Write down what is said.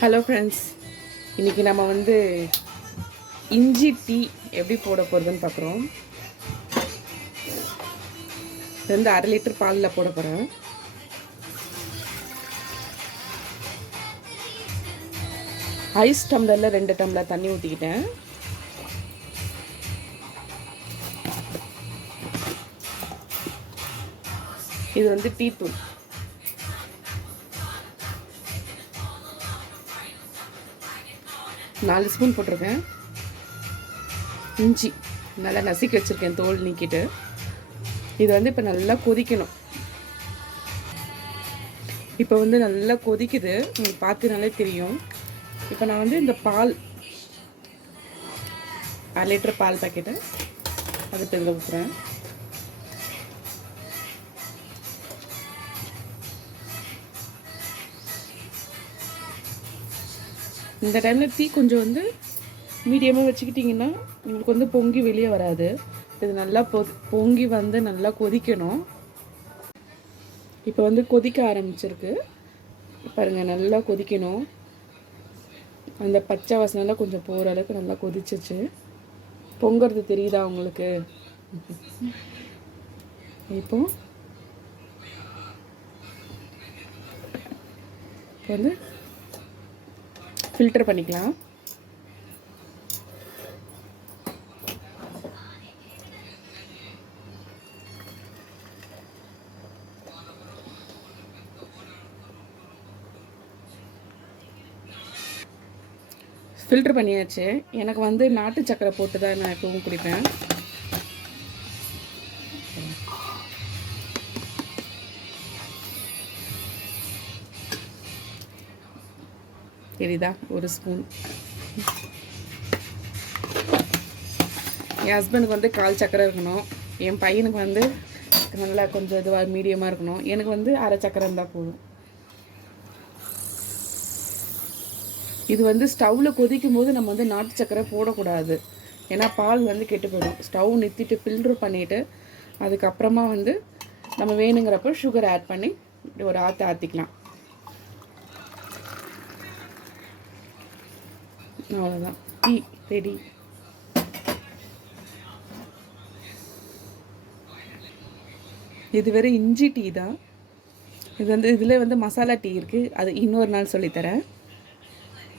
Hello friends, இன்றைக்கி நம்ம வந்து இஞ்சி டீ எப்படி போட போகிறதுன்னு பார்க்குறோம். இது வந்து 1/2 லிட்டர் பாலில் போட போகிறேன். ஐஸ் டம்ளரில் 2 டம்ளர் தண்ணி ஊற்றிக்கிட்டேன். இது வந்து டீ தூள். நாலு ஸ்பூன் போட்டிருக்கேன். இஞ்சி நல்லா நசுக்கி வச்சுருக்கேன், தோல் நீக்கிட்டு. இது வந்து இப்போ நல்லா கொதிக்கணும். இப்போ வந்து நல்லா கொதிக்குது, உங்களுக்கு பார்த்துனாலே தெரியும். இப்போ நான் வந்து இந்த பால் 1/2 லிட்டர் பால் பாக்கெட்டை அதுக்கு இதில் ஊற்றுறேன். இந்த டைமில் டீ கொஞ்சம் வந்து மீடியமாக வச்சுக்கிட்டிங்கன்னா உங்களுக்கு வந்து பொங்கி வெளியே வராது. இது நல்லா பொங்கி வந்து நல்லா கொதிக்கணும். இப்போ வந்து கொதிக்க ஆரம்பிச்சிருக்கு பாருங்கள், நல்லா கொதிக்கணும். அந்த பச்சை வாசனைலாம் கொஞ்சம் போகிற அளவுக்கு நல்லா கொதிச்சிச்சு. பொங்கிறது தெரியுதா உங்களுக்கு? இப்போ வந்து ஃபில்டர் பண்ணிக்கலாம். ஃபில்டர் பண்ணியாச்சு. எனக்கு வந்து நாட்டு சக்கரை போட்டு தான் நான் எப்பவும் குடிப்பேன். தெரியுதா? 1 ஸ்பூன். என் ஹஸ்பண்டுக்கு வந்து 1/4 சக்கரை இருக்கணும். என் பையனுக்கு வந்து நல்லா கொஞ்சம் இதுவாக மீடியமாக இருக்கணும். எனக்கு வந்து 1/2 சக்கரை இருந்தால் போதும். இது வந்து ஸ்டவ்வில் கொதிக்கும் போது நம்ம வந்து நாட்டு சக்கரை போடக்கூடாது, ஏன்னா பால் வந்து கெட்டு போயிடும். ஸ்டவ் நிறுத்திட்டு ஃபில்ட்ரு பண்ணிவிட்டு அதுக்கப்புறமா வந்து நம்ம வேணுங்கிறப்போ சுகர் ஆட் பண்ணி ஒரு ஆற்றிக்கலாம். அவ்வளோதான், டீ ரெடி. இது வேறு இஞ்சி டீ தான். இது வந்து இதில் வந்து மசாலா டீ இருக்குது, அது இன்னொரு நாள் சொல்லித்தரேன்.